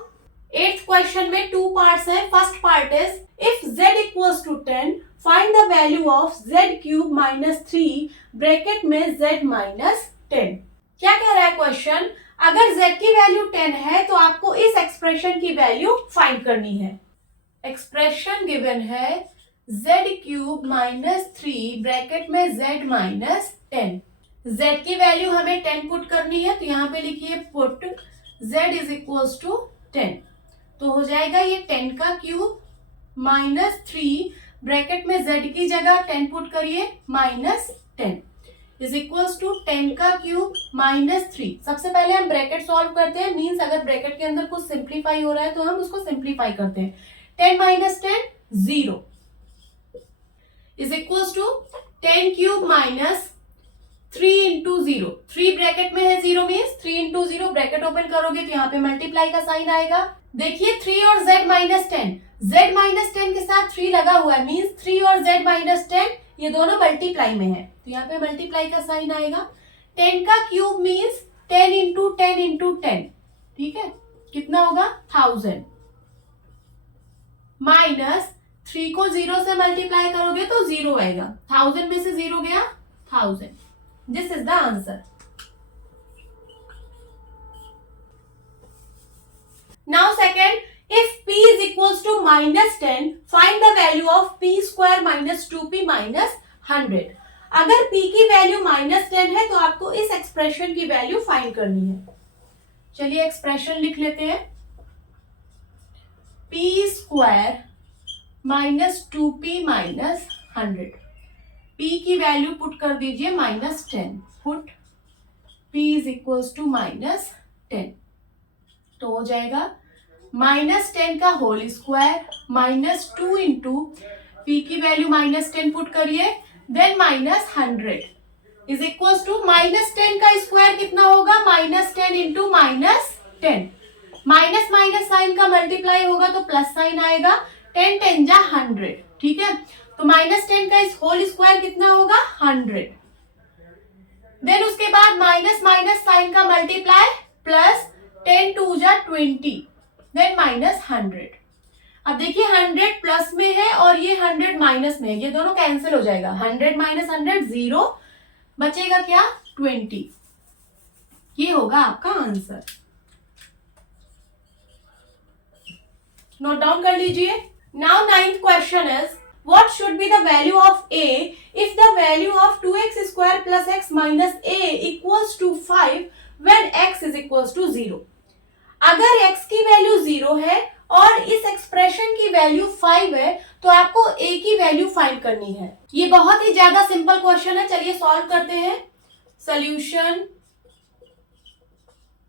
8th question में 2 पार्ट्स हैं. First part is if z equals to 10 find the value of z cube minus 3 bracket में z माइनस 10. क्या कह रहा है क्वेश्चन? अगर z की वैल्यू 10 है तो आपको इस एक्सप्रेशन की वैल्यू फाइंड करनी है. एक्सप्रेशन गिवन है z क्यूब माइनस 3 ब्रैकेट में z माइनस 10. z की वैल्यू हमें 10 पुट करनी है, तो यहाँ पे लिखिए put z is equals to 10. तो हो जाएगा ये 10 का क्यूब माइनस 3 ब्रैकेट में z की जगह 10 पुट करिए माइनस 10 इज इक्वल्स टू 10 का क्यूब माइनस 3. सबसे पहले हम ब्रैकेट सॉल्व करते हैं, मीन्स अगर ब्रैकेट के अंदर कुछ सिंप्लीफाई हो रहा है तो हम उसको सिंप्लीफाई करते हैं. 10 minus 10 0 is equals to 10 cube minus 3 into 0. 3 bracket में है, 0 मीन्स 3 इंटू 0 ब्रैकेट ओपन करोगे तो यहाँ पे मल्टीप्लाई का साइन आएगा. देखिए 3 और z माइनस 10, z माइनस 10 के साथ 3 लगा हुआ है, मीन्स 3 और z माइनस 10 ये दोनों मल्टीप्लाई में है, तो यहाँ पे मल्टीप्लाई का साइन आएगा. 10 का क्यूब मीन्स 10 इंटू 10 इंटू 10, ठीक है, कितना होगा 1000 माइनस 3 को 0 से मल्टीप्लाई करोगे तो 0 आएगा. 1000 में से 0 गया 1000. This is the answer. Now second, if p is equals to minus 10, find the value of p square minus 2p minus 100. अगर p की वैल्यू माइनस 10 है तो आपको इस एक्सप्रेशन की वैल्यू फाइंड करनी है. चलिए एक्सप्रेशन लिख लेते हैं. p square minus 2p minus 100. p की वैल्यू पुट कर दीजिए minus 10. Put p is equals to minus 10. तो हो जाएगा माइनस 10 का whole square minus 2 into P की वैल्यू माइनस 10 पुट करिए, then minus 100 is equals to minus 10 का स्क्वायर कितना होगा minus 10 into minus 10. Minus minus sign का मल्टीप्लाई होगा तो प्लस साइन आएगा. 10 10 जा 100, ठीक है. तो माइनस 10 का होल स्क्वायर कितना होगा 100. देन उसके बाद माइनस माइनस साइन का मल्टीप्लाई प्लस 10 2 जा 20, देन माइनस 100. अब देखिए 100 प्लस में है और ये 100 माइनस में है, ये दोनों कैंसिल हो जाएगा. 100 माइनस 100 0, बचेगा क्या 20. ये होगा आपका आंसर. नोट डाउन कर लीजिए. Now 9th question is what should be the value of a if the value of 2x square plus x minus a equals to 5 when x is equals to 0. अगर x की value 0 है और इस expression की value 5 है तो आपको a की वैल्यू फाइंड करनी है. ये बहुत ही ज्यादा सिंपल क्वेश्चन है. चलिए सॉल्व करते हैं. सॉल्यूशन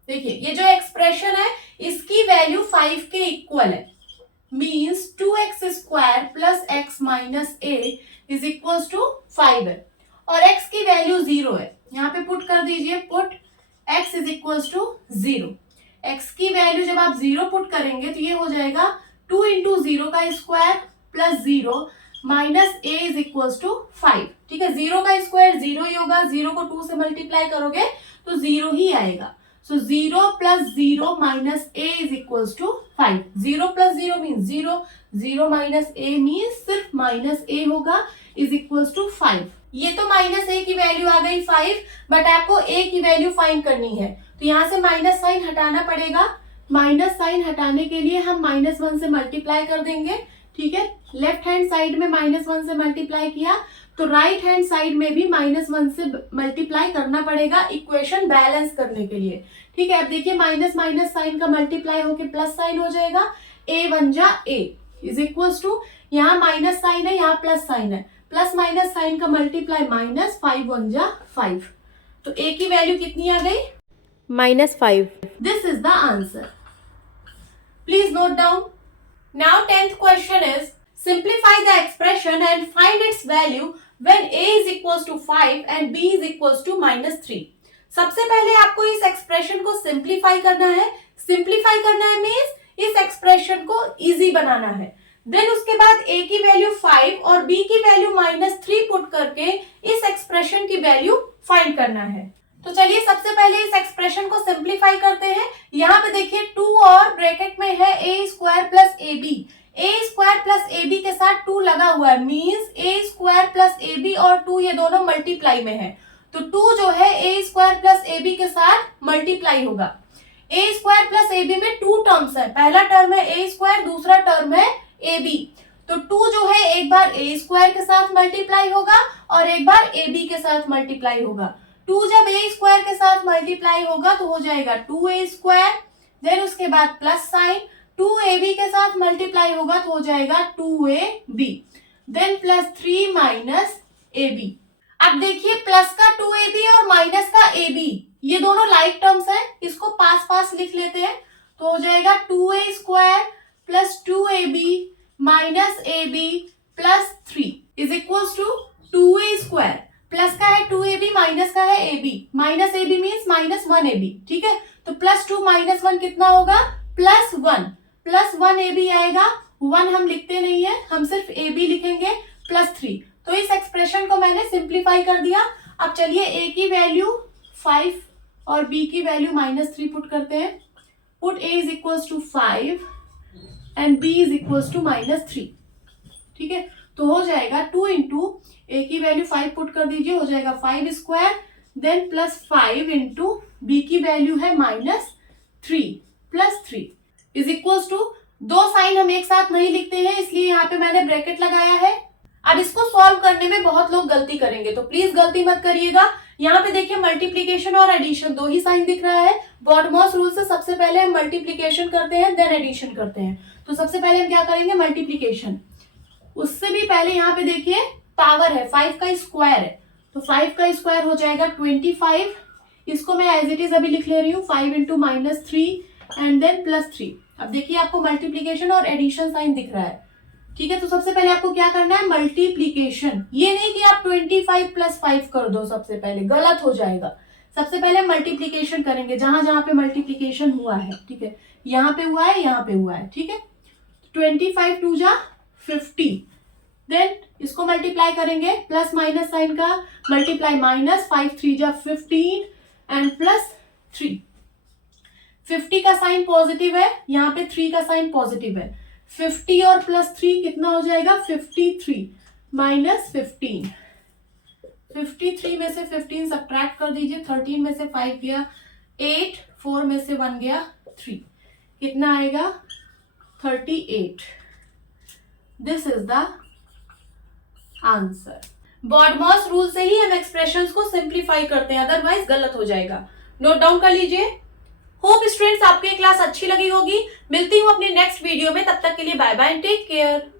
देखिए, ये जो एक्सप्रेशन है इसकी वैल्यू 5 के इक्वल है, means 2x square plus x minus a is equals to 5 है और x की वैल्यू 0 है. यहाँ पे पुट कर दीजिए, put x is equals to 0. x की वैल्यू जब आप 0 पुट करेंगे तो ये हो जाएगा 2 इंटू 0 का square plus 0 minus a is equals to 5, ठीक है. 0 का स्क्वायर 0 ही होगा, 0 को 2 से मल्टीप्लाई करोगे तो 0 ही आएगा. So 0 plus 0 minus a is equals to 5. 0 plus 0 means 0, 0 minus a means सिर्फ माइनस a होगा इज इक्वल्स टू 5. ये तो माइनस a की वैल्यू आ गई 5, बट आपको a की वैल्यू फाइंड करनी है, तो यहाँ से माइनस साइन हटाना पड़ेगा. माइनस साइन हटाने के लिए हम माइनस 1 से मल्टीप्लाई कर देंगे, ठीक है. लेफ्ट हैंड साइड में माइनस 1 से मल्टीप्लाई किया तो राइट हैंड साइड में भी माइनस 1 से मल्टीप्लाई करना पड़ेगा इक्वेशन बैलेंस करने के लिए, ठीक है. अब देखिए माइनस माइनस साइन का मल्टीप्लाई होके प्लस साइन हो जाएगा. a 1 जा a इज इक्वल्स टू, यहाँ माइनस साइन है यहाँ प्लस साइन है, प्लस माइनस साइन का मल्टीप्लाई माइनस 5 1 जा 5. तो a की वैल्यू कितनी आ गई -5. This is the answer. Please note down. Now 10th question is simplify the expression and find its value when a is equals to 5 and b is equals to -3. सबसे पहले आपको इस expression को simplify करना है. Simplify करना है means इस एक्सप्रेशन को इजी बनाना है. देन उसके बाद a की वैल्यू 5 और b की वैल्यू -3 पुट करके इस एक्सप्रेशन की वैल्यू फाइंड करना है। तो चलिए सबसे पहले इस एक्सप्रेशन को सिंप्लीफाई करते हैं। यहाँ पे देखिए 2 और ब्रैकेट में है a square plus ab। a square plus ab के साथ 2 लगा हुआ है, means a square plus ab और 2 ये दोनों मल्टीप्लाई में है, तो 2 जो है a स्क्वायर प्लस ab के साथ मल्टीप्लाई होगा। a स्क्वायर प्लस ab में 2 टर्म्स है, पहला टर्म है a स्क्वायर, दूसरा टर्म है ab। तो 2 जो है एक बार a स्क्वायर के साथ मल्टीप्लाई होगा और एक बार ab के साथ मल्टीप्लाई होगा। 2 जब a स्क्वायर के साथ मल्टीप्लाई होगा तो हो जाएगा 2a स्क्वायर, देन उसके बाद प्लस साइन, 2ab के साथ मल्टीप्लाई होगा तो हो जाएगा 2ab, then plus 3 minus ab। अब देखिए प्लस का 2ab और माइनस का ab ये दोनों लाइक टर्म्स है, इसको पास पास लिख लेते हैं तो हो जाएगा 2a square plus 2ab minus ab plus 3 is equals to 2a square, plus का है 2ab माइनस का है ab, minus ab means minus 1ab, ठीक है। तो प्लस 2 माइनस 1 कितना होगा, प्लस 1, प्लस 1 ab आएगा, 1 हम लिखते नहीं है, हम सिर्फ ab लिखेंगे, प्लस 3। तो इस एक्सप्रेशन को मैंने सिंप्लीफाई कर दिया। अब चलिए a की वैल्यू 5 और b की वैल्यू -3 पुट करते हैं। Put a is equals to 5 and b is equals to -3, ठीक है। तो हो जाएगा 2 इंटू a की वैल्यू 5 पुट कर दीजिए, हो जाएगा 5 square, then plus 5 into b की वैल्यू है -3 प्लस 3 इज इक्वल्स टू, दो साइन हम एक साथ नहीं लिखते हैं इसलिए यहाँ पे मैंने ब्रैकेट लगाया है। अब इसको सॉल्व करने में बहुत लोग गलती करेंगे, तो प्लीज गलती मत करिएगा। यहाँ पे देखिए मल्टीप्लीकेशन और एडिशन दो ही साइन दिख रहा है। बॉडमॉस रूल से सबसे पहले हम मल्टीप्लीकेशन करते हैं, देन एडिशन करते हैं। तो सबसे पहले हम क्या करेंगे, मल्टीप्लीकेशन। उससे भी पहले यहाँ पे देखिए पावर है, 5 का स्क्वायर है, तो 5 का स्क्वायर हो जाएगा 25। इसको मैं एज इट इज अभी लिख ले रही हूँ, 5 इंटू -3 एंड देन प्लस 3। अब देखिए आपको मल्टीप्लीकेशन और एडिशन साइन दिख रहा है, ठीक है। तो सबसे पहले आपको क्या करना है, मल्टीप्लीकेशन। ये नहीं कि आप 25 प्लस 5 कर दो, सबसे पहले गलत हो जाएगा। सबसे पहले मल्टीप्लीकेशन करेंगे जहां जहां पे मल्टीप्लीकेशन हुआ है, ठीक है। यहाँ पे हुआ है, यहाँ पे हुआ है, ठीक है। 25 2 जा 50, देन इसको मल्टीप्लाई करेंगे, प्लस माइनस साइन का मल्टीप्लाई, -5 3 जा 15 एंड प्लस 3। 50 का साइन पॉजिटिव है, यहाँ पे 3 का साइन पॉजिटिव है। 50 और प्लस 3 कितना हो जाएगा, 53 माइनस 15। 53 में से 15 सब्ट्रैक्ट कर दीजिए, 13 में से 5 गया 8, 4 में से 1 गया 3, कितना आएगा 38। This is the answer. BODMAS rule से ही हम एक्सप्रेशंस को सिंप्लीफाई करते हैं, अदरवाइज गलत हो जाएगा। नोट डाउन कर लीजिए। होप स्टूडेंट्स आपको ये क्लास अच्छी लगी होगी। मिलती हूँ अपने नेक्स्ट वीडियो में, तब तक के लिए bye bye and take care.